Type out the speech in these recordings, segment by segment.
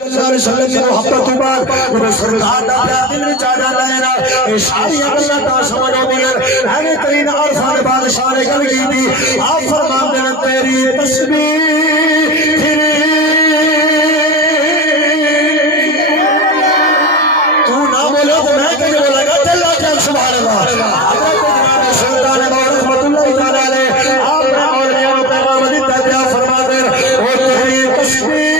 وسلم کی محبت بعد وہ سرکار دا پیار دل وچ آ جاندا ہے نا اے ساری گلاں تا سمجھو مگر ایویں ترین عارفان بادشاہ نے گل کیتی آپ فرماندے نے تیری تسبیح پھری تو نہ بولو تو میں کہ بولا گا اللہ کے سبحان اللہ حضرت جناب سلطان رحمۃ اللہ تعالی علیہ آپ نے اولیاء کو پیغام دیتا ہے فرماتے او تیری تسبیح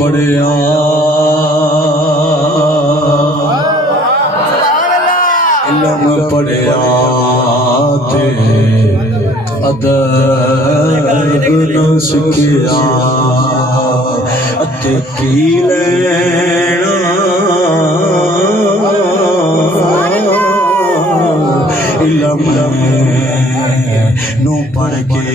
پڑیا علم پڑیا تے ادب نہ سکھیا اتے کی لینا علم نو پڑھ کے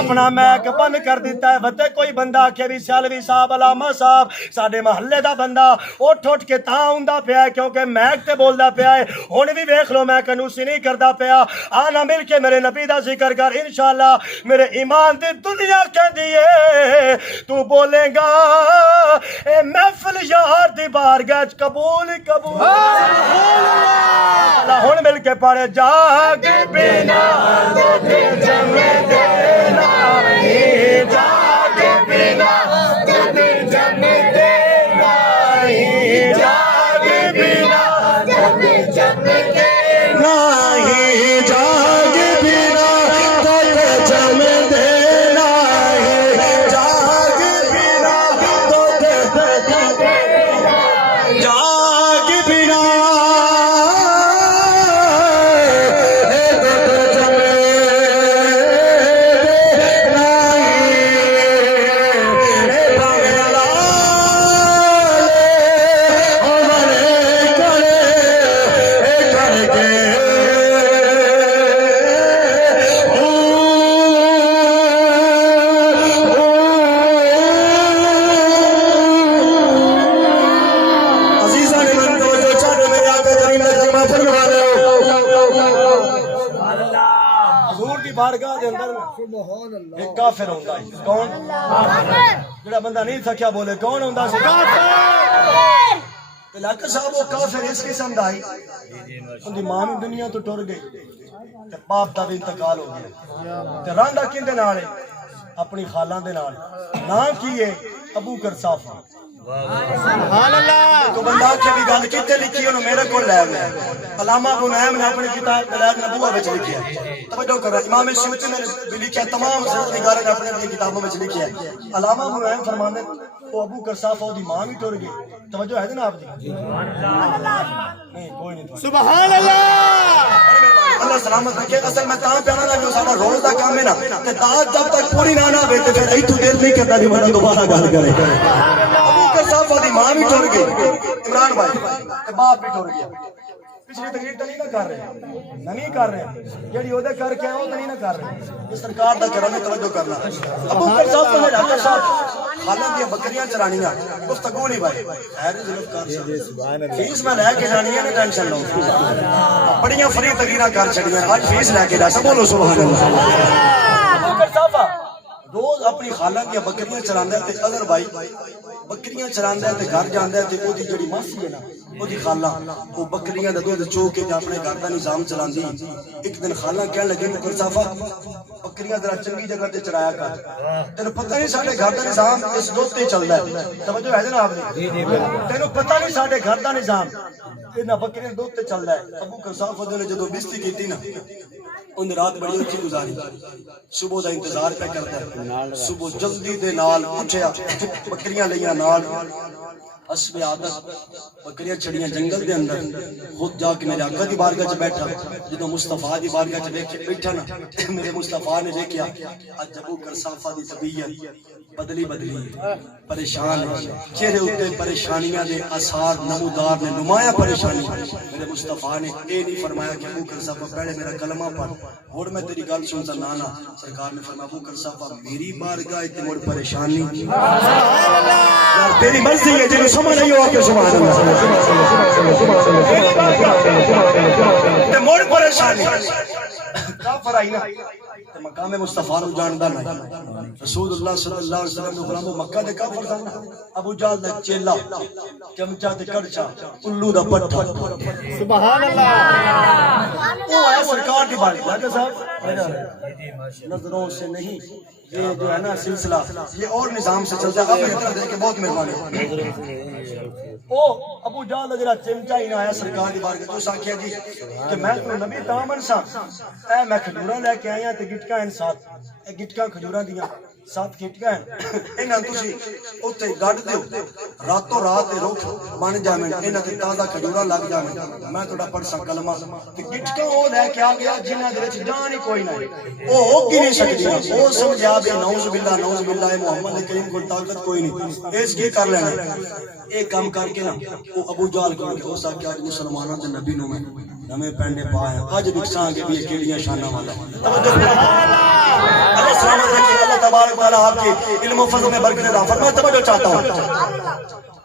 اپنا میک بند کر دیتا ہے وتے کوئی بندہ آکھے بھی سیالوی صاحب علامہ صاحب ساڈے محلے دا بندہ اٹھ اٹھ کے تاں ہوندا پیا ہے کیونکہ میک تے بولدا پیا ہے ہن بھی ویکھ لو میں کنوسی نہیں کردا پیا آنا مل کے میرے نبی دا ذکر کر انشاءاللہ میرے ایمان دی دنیا کہندی ہے تو بولے گا اے محفل یار دی بارگاہ وچ قبول ہی قبول اللہ ہن مل کے پڑھے جاگ بنا جم دینا جاگ بنا جم دینا جاگ بنا جم دینا جاگ بنا جم دینا جاگ بنا جاگ بنا بارگاہ دے اندر ایک کافر ہوندا ہے کون جڑا بندہ نہیں تھکیا بولے کون ہوندا سی کافر علاقہ صاحب وہ کافر اس قسم دا ہی ان دی ماں بھی دنیا تو ٹر گئی تے باپ دا بھی انتقال ہو گیا تے راندا کیندے نال اپنی خالہ دے نال نام کی ہے ابو کرصافہ سبحان اللہ تو بندہ کے بھی گل کیتے لکھی انہوں میرے کو لے لے علامہ ابو نعیم نے اپنی کتاب دلائل نبوہ وچ لکھی ہے توجہ کرو امام سیوطی نے بھی لکھا تمام سیرت نگاروں نے اپنی کتابوں وچ لکھی ہے علامہ ابو نعیم فرماندے وہ ابو کرصافہ دی ماں بھی ٹر گئی توجہ ہے نا آپ دی نہیں کوئی نہیں سبحان اللہ اللہ سلامت رکھے اصل میں تاں پیانا نا جو سارا روز دا کام ہے نا تے داد جب تک پوری نہ نہ بیٹھے پھر ایتھوں دل نہیں کرتا جو بندہ دوبارہ گل کرے ابو کرصافہ دی دی ماں بھی ٹر گئی عمران بھائی تے باپ بھی ٹر گیا پچھلی تقریر تو نہیں نہ کر رہے نہیں کر رہے جیڑی وہ کر کے وہ تو نہیں نہ کر رہے یہ سرکار دا کرم توجہ کرنا ابو بکر صاحب نے ڈاکٹر صاحب خالہ دی بکریاں چرانیاں گفتگو نہیں بھائی خیر ضرور کر فیس میں لے کے جانی ہے نا ٹینشن لو بڑیاں فری تقریراں کر چھڑیاں اج فیس لے کے جا سب بولو سبحان اللہ ابو بکر صاحب روز اپنی خالہ دی بکریاں چراندا تے اگر بھائی بکریاں چراندا تے گھر جاندا تے او دی جڑی ماسی ہے نا او دی خالہ او بکریاں دا دودھ چو کے اپنے گھر دا نظام چلاندی ایک دن خالہ کہن لگی بکر صاحب بکریاں ذرا چنگی جگہ تے چرایا کر تینوں پتہ نہیں ساڈے گھر دا نظام اس دودھ تے چلدا ہے توجہ ہے جناب نے تینوں پتہ نہیں ساڈے گھر دا نظام انہاں بکریاں دودھ تے چلدا ہے ابو بکر صاحب نے جدوں بستی کیتی نا ان رات بڑی اچھی گزاری صبح دا انتظار پہ کرتا ہے صبح جلدی دے نال اٹھیا بکریاں لیاں نال حسب عادت بکریاں چھڑیاں جنگل دے اندر خود جا کے میرے آقا دی بارگاہ چ بیٹھا جدوں مصطفیٰ دی بارگاہ چ بیٹھا نا میرے مصطفیٰ نے دیکھیا اج ابو بکر صاحب دی طبیعت بدلی پریشان چہرے اتے پریشانیاں دے آثار نمودار نے نمایاں پریشانی میرے مصطفیٰ نے اے نہیں فرمایا کہ ابو بکر صاحب پہلے میرا کلمہ پڑھ اور میں تیری گل سنتا نانا سرکار نے فرمایا ابو بکر صاحب میری بارگاہ تے مڑ پریشانی یار تیری مرضی ہے جے سمجھ نہیں ہو کہ سبحان اللہ تے مڑ پریشانی کافر آئی نا مقام مصطفیٰ نو جاندا نہیں رسول اللہ صلی اللہ علیہ وسلم نے غلام مکہ دے کافر تھا ابو جہل دا چیلا چمچا تے کڑچا الو دا پٹھا سبحان اللہ وہ ہے سرکار دی باری لاجا صاحب نظروں سے نہیں یہ جو ہے نا سلسلہ یہ اور نظام سے چلتا ہے اب ادھر دیکھ کے بہت مہربانی او ابو جہل جڑا چمچا ہی نہ آیا سرکار دی بارگاہ تو ساکھیا جی کہ میں تو نبی تامن سا اے میں کھجوراں لے کے آیا تے گٹکاں ہیں ساتھ اے گٹکاں کھجوراں دیاں ساتھ گٹکاں ہیں انہاں تسی اوتے گڈ دیو راتوں رات روک بن جاویں انہاں تے تازہ کھجوراں لگ جاویں میں تہاڈا پڑھ سا کلمہ تے گٹکاں او لے کے آ گیا جنہاں دے وچ جان ہی کوئی نہیں او ہو کی نہیں سکدی او سمجھا بھی نعوذ باللہ محمد کریم کو طاقت کوئی نہیں اس کی کر لینا ایک کام کر کے نا وہ ابو جہل کو ہو سکتا ہے مسلمانوں دے نبی نو میں نویں پینڈے پائے اج وکساں گے بھی کیڑیاں شاناں والا توجہ اللہ سلامت رکھے اللہ تبارک و تعالی آپ کے علم و فضل میں برکت عطا فرمائے توجہ چاہتا ہوں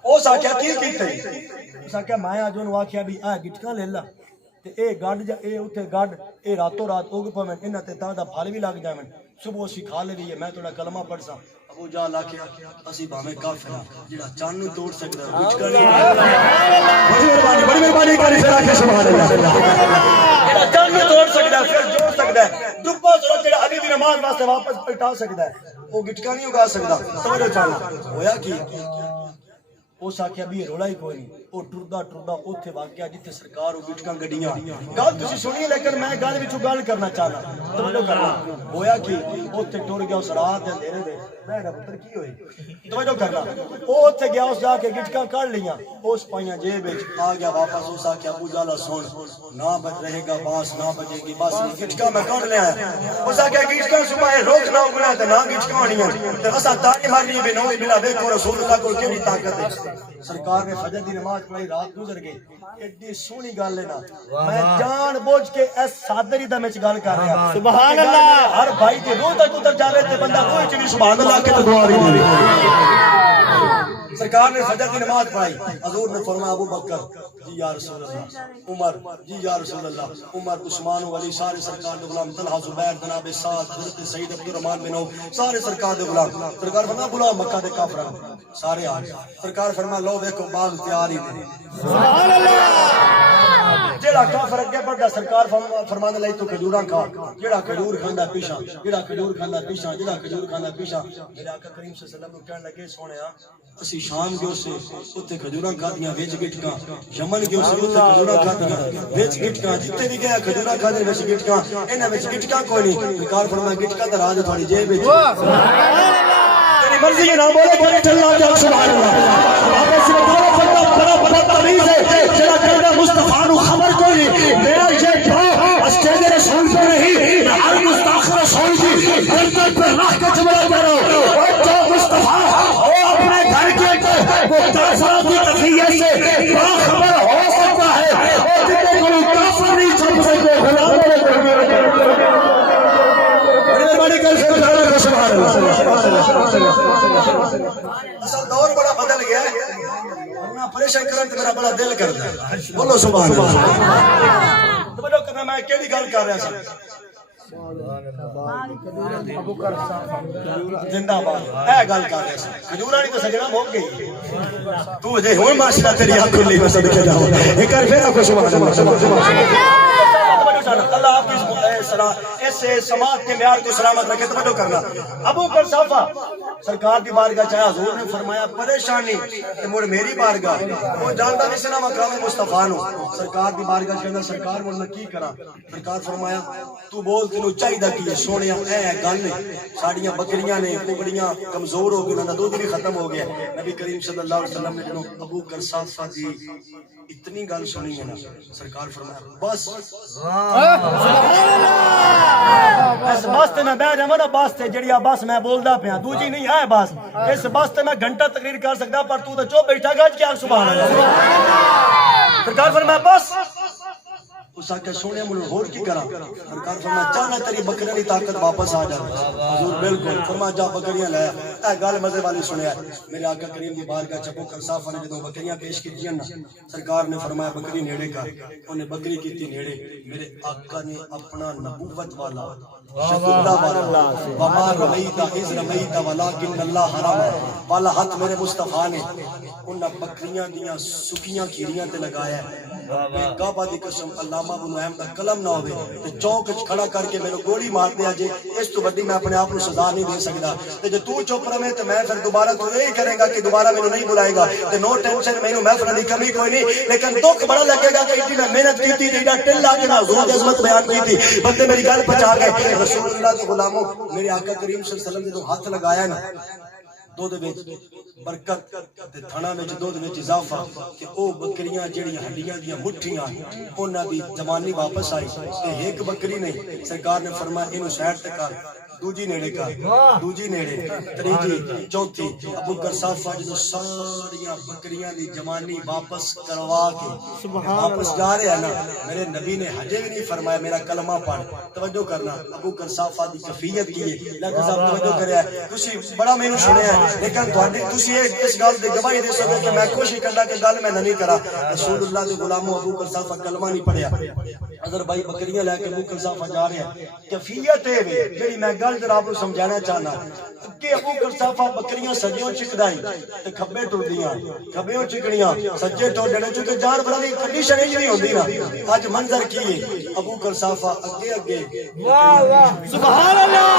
او ساکیا کی کیتے ساکیا میں اج اون واکھیا بھی آ گٹکاں لے لا تے اے گڈ جا اے اوتھے گڈ اے راتوں رات اگ پویں انہاں تے تا دا پھل بھی لگ جاویں صبح اسی کھا لے بھی میں تھوڑا کلمہ پڑھ سا ابو جہل آکھیا اسی بھاویں کافر ہاں جڑا چاند نوں توڑ سکدا ہے گٹکا نہیں بڑی مہربانی کری پھر آکھے سبحان اللہ جڑا چاند نوں توڑ سکدا ہے پھر جوڑ سکدا ہے ڈبا سورج جڑا ابھی بھی نماز واسطے واپس پلٹا سکدا ہے وہ گٹکا نہیں اگا سکدا توجہ چاہنا ہویا کی اس آکھیا بھی رولا ہی کوئی نہیں وہ ٹردا اوتھے واقعہ جتھے سرکار او گٹکاں گڈیاں گل تسی سنی لیکن میں گل وچوں گل کرنا چاہنا توجہ کرنا ہویا کہ اوتھے ٹر گیا اس رات دے اندھیرے دے میرا پتر کی ہوئی توجہ کرنا او اوتھے گیا اس جا کے گٹکاں کڈ لیاں اس پائیاں جیب وچ آ گیا واپس اس آکھیا ابو جہل سن نہ بچ رہے گا باس نہ بچے گی بس گٹکاں میں کڈ لیا اس آکھیا گٹکاں صبح روک نہ اگنا تے نہ گٹکاں ہونیاں تے اساں تانے مارنی بے نو بلا دیکھو رسول اللہ کول کیڑی طاقت ہے سرکار نے فجر دی نماز پڑھی رات گزر گئی ایڈی سونی گل ہے نا میں جان بوجھ کے اس صادری دا وچ گل کر رہا سبحان اللہ ہر بھائی دی روح تک اتر جاوے تے بندہ کوئی چیز سبحان اللہ کے دعا نہیں سرکار نے فجر کی نماز پڑھائی حضور نے فرمایا ابو بکر جی یا رسول اللہ عمر جی یا رسول اللہ عمر عثمان و علی سارے سرکار دے غلام طلحہ زبیر جناب سعد حضرت سعید عبد الرحمن بن عوف سارے سرکار دے غلام سرکار فرمایا بلاؤ مکہ دے کافراں سارے آ سرکار فرمایا لو دیکھو باغ تیار ہی نہیں سبحان اللہ جیڑا کافر اگے بڑھدا سرکار فرمانے لئی تو کھجوراں کھا جیڑا کھجور کھاندا پیچھے جیڑا کھجور کھاندا پیچھے جیڑا کھجور کھاندا پیچھے میرے آقا کریم صلی اللہ علیہ وسلم کہن لگے سونیا اسی شام گئے اسے اوتھے کھجوراں کھادیاں وچ گٹکاں یمن گئے اسے اوتھے کھجوراں کھادیاں وچ گٹکاں جتھے بھی گیا کھجوراں کھادے وچ گٹکاں انہاں وچ گٹکاں کوئی نہیں سرکار فرمایا گٹکا تے راز تھوڑی جیب وچ سبحان اللہ تیری مرضی ہے نہ بولے کوئی ٹھلا جا سبحان اللہ آپ اس بڑا بڑا بڑا تمیز ہے جڑا کہنا مصطفیٰ نو خبر کوئی نہیں میرا یہ تھا اسٹیج رسول پہ نہیں ہر مستاخر رسول کی گردن پہ رکھ کے چمڑا کرو اور جو مصطفیٰ وہ اپنے گھر کے وہ 10 بولو سبحان اللہ. توجہ کرنا میں کیڑی گل کر رہا سی. زندہ باد اے گل کر رہے سی. کھجورانی تو سجنا موک گئی. تو جے ہن ماشاءاللہ تیری اکھ کھلی میں صدقے جاؤ. ایک کر پھر آکھو سبحان اللہ. اللہ آپ کی اس سماعت کے معیار کو سلامت رکھے. توجہ کرنا. ابو بکر صافہ سرکار دی بارگاہ چاہے حضور نے فرمایا پریشانی کہ مڑ میری بارگاہ وہ جانتا نہیں سنا مقام مصطفیٰ نو. سرکار دی بارگاہ چاہے سرکار مڑ میں کی کرا. سرکار فرمایا تو بول تینوں چاہیے کی سونے اے گل نہیں. ساڑیاں بکریاں نے ککڑیاں کمزور ہو گئی انہاں دا دودھ بھی ختم ہو گیا. نبی کریم صلی اللہ علیہ وسلم نے جنوں ابو بکر صافہ دی اتنی گل سنی ہے نا سرکار فرمایا بس اس بس تے میں بیٹھ جاواں نا بس تے جڑی بس میں بولدا پیا دوجی نہیں ہے بس. اس بس تے میں گھنٹہ تقریر کر سکدا پر تو تے چپ بیٹھا گا کیا سبحان اللہ. سرکار فرمایا بس. اس آکے سونے مجھے اور کی کرا. سرکار فرمایا چاہنا تیری بکریاں دی طاقت واپس آ جائے. حضور بالکل فرمایا جا بکریاں لے. اے گل مزے والی سنیا. میرے آقا کریم دی بارگاہ چ ابو بکر صافہ نے جدوں بکریاں پیش کیتیاں نا سرکار نے فرمایا بکری نیڑے کر. انہیں بکری کیتی نیڑے. میرے آقا نے اپنا نبوت والا شفقت والا وما رمیت اذ رمیت ولکن اللہ حرم والا ہاتھ میرے مصطفیٰ نے انہاں بکریاں دیاں سکیاں کھیریاں تے لگایا ہے. کعبہ دی قسم علامہ ابن نعیم دا قلم نہ ہوے تے چوک وچ کھڑا کر کے میرے گولی مار دے اجے اس تو بڑی میں اپنے آپ کو سزا نہیں دے سکدا. تے جے تو چپ رہے تے میں پھر دوبارہ تو یہی کرے گا کہ دوبارہ مینوں نہیں بلائے گا. تے نو ٹینشن مینوں محفل دی کمی کوئی نہیں لیکن دکھ بڑا لگے گا کہ اتنی میں محنت کیتی تے ایڈا ٹل لا کے نہ حضور دی عظمت بیان کیتی. بندے میری گل پہنچا گئے. رسول اللہ دے غلاموں میرے آقا کریم صلی اللہ علیہ وسلم نے جو ہاتھ لگایا نا دودھ وچ برکت تے تھنا وچ دودھ وچ اضافہ تے او بکریاں جڑیاں ہڈیاں دیاں مٹھیاں انہاں دی جوانی واپس آئی. تے ایک بکری نہیں سرکار نے فرمایا اینو سائیڈ تے کر. دوجی نیڑے کر. دوجی نیڑے تریجی چوتھی. ابو بکر صافہ جدوں ساریاں بکریاں دی جوانی واپس کروا کے واپس جا رہے ہیں نا میرے نبی نے ہجے بھی نہیں فرمایا میرا کلمہ پڑھ. توجہ کرنا ابو بکر صافہ دی کیفیت کی ہے. لاکھ صاحب توجہ کریا ہے. تسی بڑا مینوں سنیا ہے لیکن تہاڈی تسی اس گل دی گواہی دے سکو کہ میں کوشش کردا کہ گل میں نہیں کرا. رسول اللہ دے غلاموں ابو بکر صافہ کلمہ نہیں پڑھیا. اگر بھائی بکریاں لے کے ابو بکر صافہ جا رہے ہیں کیفیت ہے جڑی میں گل ذرا آپ کو سمجھانا چاہنا کہ ابو بکر صافہ بکریاں سجیوں چکدائی تے کھبے ٹردیاں کھبیوں چکڑیاں سجے ٹردنے چونکہ جانوراں دی کنڈیشن ہی نہیں ہوندی نا. اج منظر کی ہے ابو بکر صافہ اگے اگے سبحان اللہ.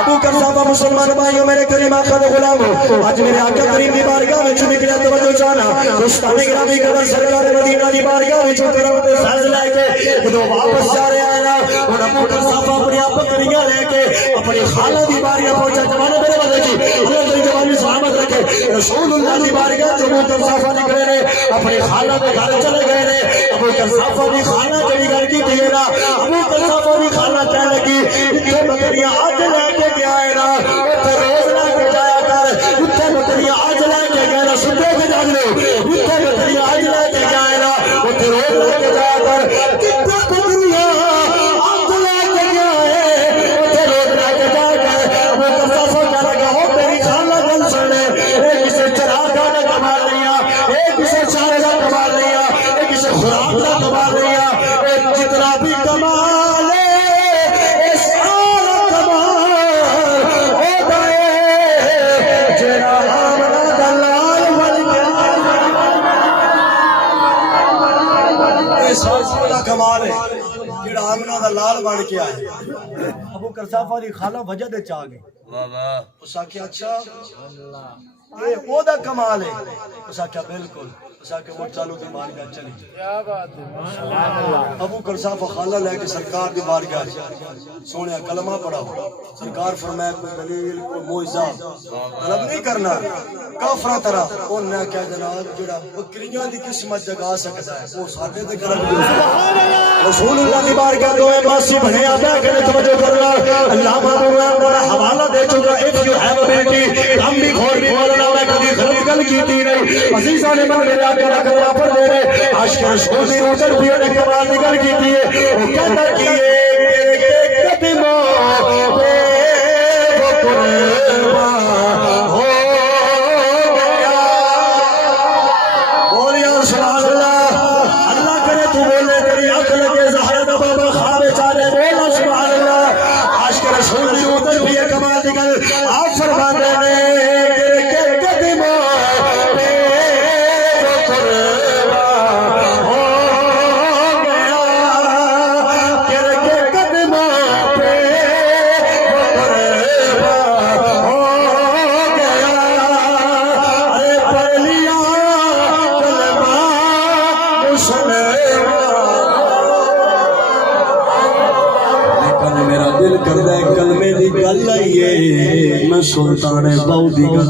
ابو بکر صافہ مسلمان بھائیو میرے کریم آقا دے غلامو اج میرے آقا کریم دی بارگاہ وچ نکلیا توجہ چاہنا دوستان گرامی قدر سرکار مدینہ دی بارگاہ وچ کرم تے ساز لے کے جدوں واپس جا رہے ہیں نا ہن ابو بکر صافہ اپنی بکریاں لے کے اپنی خالہ دی بارگاہ پہنچا. جوانوں میرے والے جی اللہ دی جوانی سلامت رکھے. رسول اللہ دی بارگاہ ابو بکر صافہ نکلے نے اپنی خالہ دے گھر چلے گئے نے. ابو بکر صافہ دی خالہ جڑی گھر کی تھی نا ابو بکر صافہ دی خالہ کہنے لگی اتنے بکریاں اج لے کے گیا ہے نا تے روز لے کے جایا کر. اتنے بکریاں اج لے کے گیا نا سنتے کے جاگ لو اتنے بکریاں اج لے کے گیا ہے نا تے روز لے کے جایا کر. کتنے بکریاں اج لے کے گیا ہے تے روز لے کے جایا کر. ابو بکر صافہ کہنے لگا ہو میری خالہ گل سن لے اے کسے چراغ کا کمال نہیں ہے اے کسے چارے کا کمال نہیں ہے اے کسے خوراک کا کمال نہیں ہے. اے جتنا بھی کمال ہے اے سارا کمال ہو گئے جڑا آمنہ دا لال بن گیا. اے سارا کمال ہے جڑا آمنہ دا لال بن کے آیا. ابو بکر صافہ دی خالہ وجہ دے چاہ گئی. اس آکھیا اچھا اے او دا کمال ہے. اس آکھیا بالکل. اس آکھیا وہ چالو دی بارگاہ چلی. کیا بات ہے. ابو بکر صافہ خالہ لے کے سرکار دی بارگاہ سونے کلمہ پڑھا. سرکار فرمایا کوئی دلیل کوئی معجزہ طلب نہیں کرنا کافراں طرح. انہاں کہا جناب جڑا بکریاں دی قسمت جگا سکدا ہے وہ ساڈے تے کرم دی. سبحان اللہ. رسول اللہ دی بارگاہ دوے باسی بنے آدھا کرے توجہ کرنا. علامہ ابن کا حوالہ دے چکا اف یو ہیو ا بیٹی ہم بھی گھور بولنا میں کبھی غلط گل کیتی نہیں. عزیزاں نے من میرا کہا کرنا پر میرے عاشق رسول دی روزر بھی نے کمال دی گل کیتی ہے. وہ کہتا کیے تیرے قدموں پہ وہ قربان ہو گیا. بولیا سبحان اللہ. اللہ کرے میں سلطان باؤ دی گل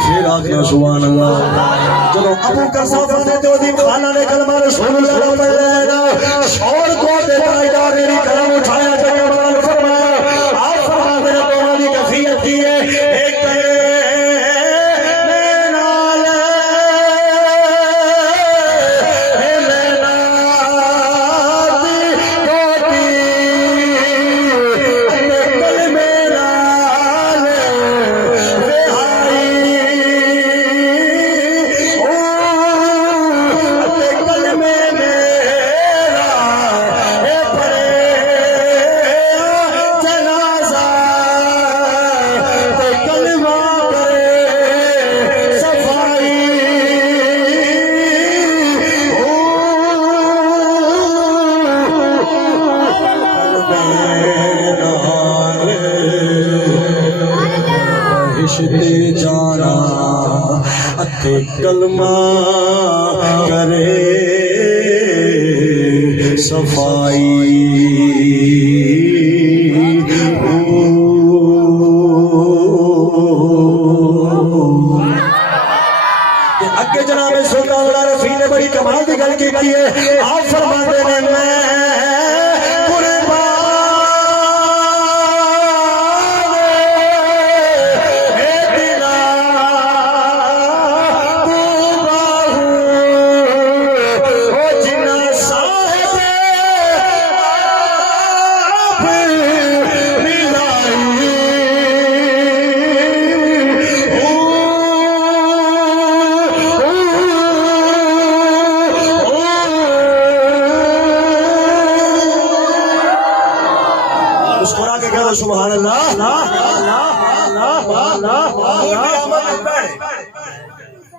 پھر آخر سبحان اللہ چلو ابو قاسم نے جو دی خانہ نے کلمہ رسول اللہ پڑھ لینا شور کو دے تاجدار نے کلم اٹھایا جگہ فرمایا آپ فرماتے ہیں دونوں کی کیفیت کی ہے ایک جانا اتے کلمہ کرے صفائی اگے جناب سلطان العارفین نے بڑی کمال کی گل کی ہے آپ فرماتے ہیں میں سبحان اللہ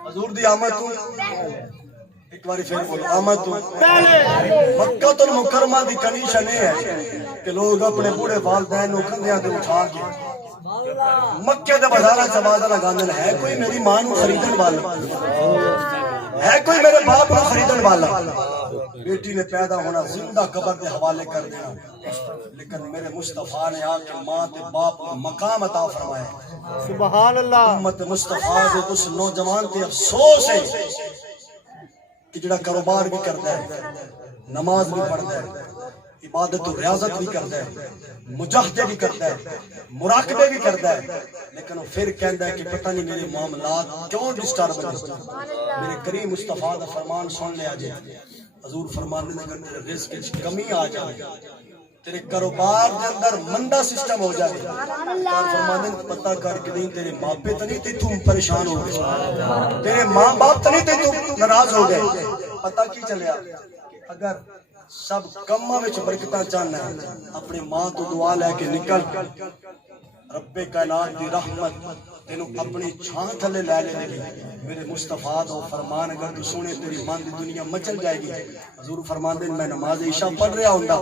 حضور دی آمد تو ایک باری پھر بولو آمد تو مکہ المکرمہ دی کنڈیشن ہے کہ لوگ اپنے بوڑھے والدین نو کندھیاں تے اٹھا کے مکے دے بازاراں چ آواز لگاندے ہے کوئی میری ماں نو خریدن والا ہے کوئی میرے باپ نو خریدن والا بیٹی نے پیدا ہونا زندہ قبر دے حوالے کر دینا لیکن میرے مصطفیٰ نے آ کے ماں تے باپ کو مقام عطا فرمایا سبحان اللہ امت مصطفیٰ دے اس نوجوان تے افسوس ہے کہ جڑا کاروبار بھی کرتا ہے نماز بھی پڑھتا ہے عبادت و ریاضت بھی کرتا ہے مجاہدے بھی کرتا ہے مراقبے بھی کرتا ہے لیکن وہ پھر کہندا ہے کہ پتہ نہیں میرے معاملات کیوں ڈسٹرب ہیں میرے کریم مصطفیٰ دا فرمان سن لیا جائے حضور فرمانے اگر تیرے رزق وچ کمی آ جائے تیرے کاروبار دے اندر مندا سسٹم ہو جائے اور فرمانے پتہ کر کے نہیں تیرے ماپے تے نہیں تے تو پریشان ہو گئے تیرے ماں باپ تے نہیں تے تو ناراض ہو گئے پتہ کی چلیا اگر سب کماں وچ برکتاں چاہنا ہے اپنی ماں تو دعا لے کے نکل رب کائنات دی رحمت تینوں اپنی چھاں تھلے لے لے گی میرے مصطفیٰ دا فرمان اگر تو سنے تیری مان دی دنیا مچل جائے گی حضور فرمان دے میں نماز عشاء پڑھ رہا ہوندا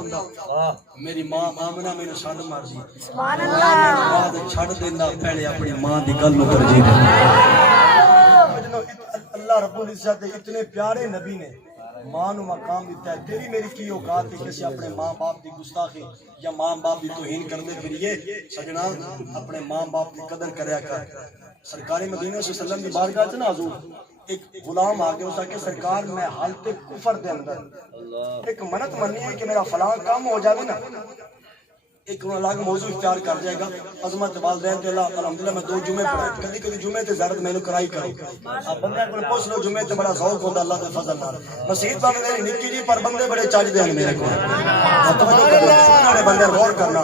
میری ماں آمنہ میں نے چھڈ مار دی سبحان اللہ نماز چھڈ دیندا پہلے اپنی ماں دی گل نوں ترجیح دے اللہ رب العزت دے اتنے پیارے نبی نے ماں نو مقام دیتا ہے تیری میری کی اوقات ہے کسی اپنے ماں باپ دی گستاخی یا ماں باپ دی توہین کر دے پھریے سجنا اپنے ماں باپ دی قدر کریا کر سرکار مدینہ صلی اللہ علیہ وسلم دی بارگاہ چ نا حضور ایک غلام آ کے اس کہ سرکار میں حالت کفر دے اندر ایک منت مننی ہے کہ میرا فلاں کام ہو جائے نا ایک الگ موضوع اختیار کر جائے گا عظمت والدین تے اللہ الحمدللہ میں 2 جمعے پڑھائے کدی کدی جمعے تے زیارت میں نو کرائی کرو اب بندے کول پوچھ لو جمعے تے بڑا ذوق ہوندا اللہ دے فضل نال مسجد باندے میری نکی جی پر بندے بڑے چج دے ہیں میرے کول توجہ کرنا سننے والے بندے غور کرنا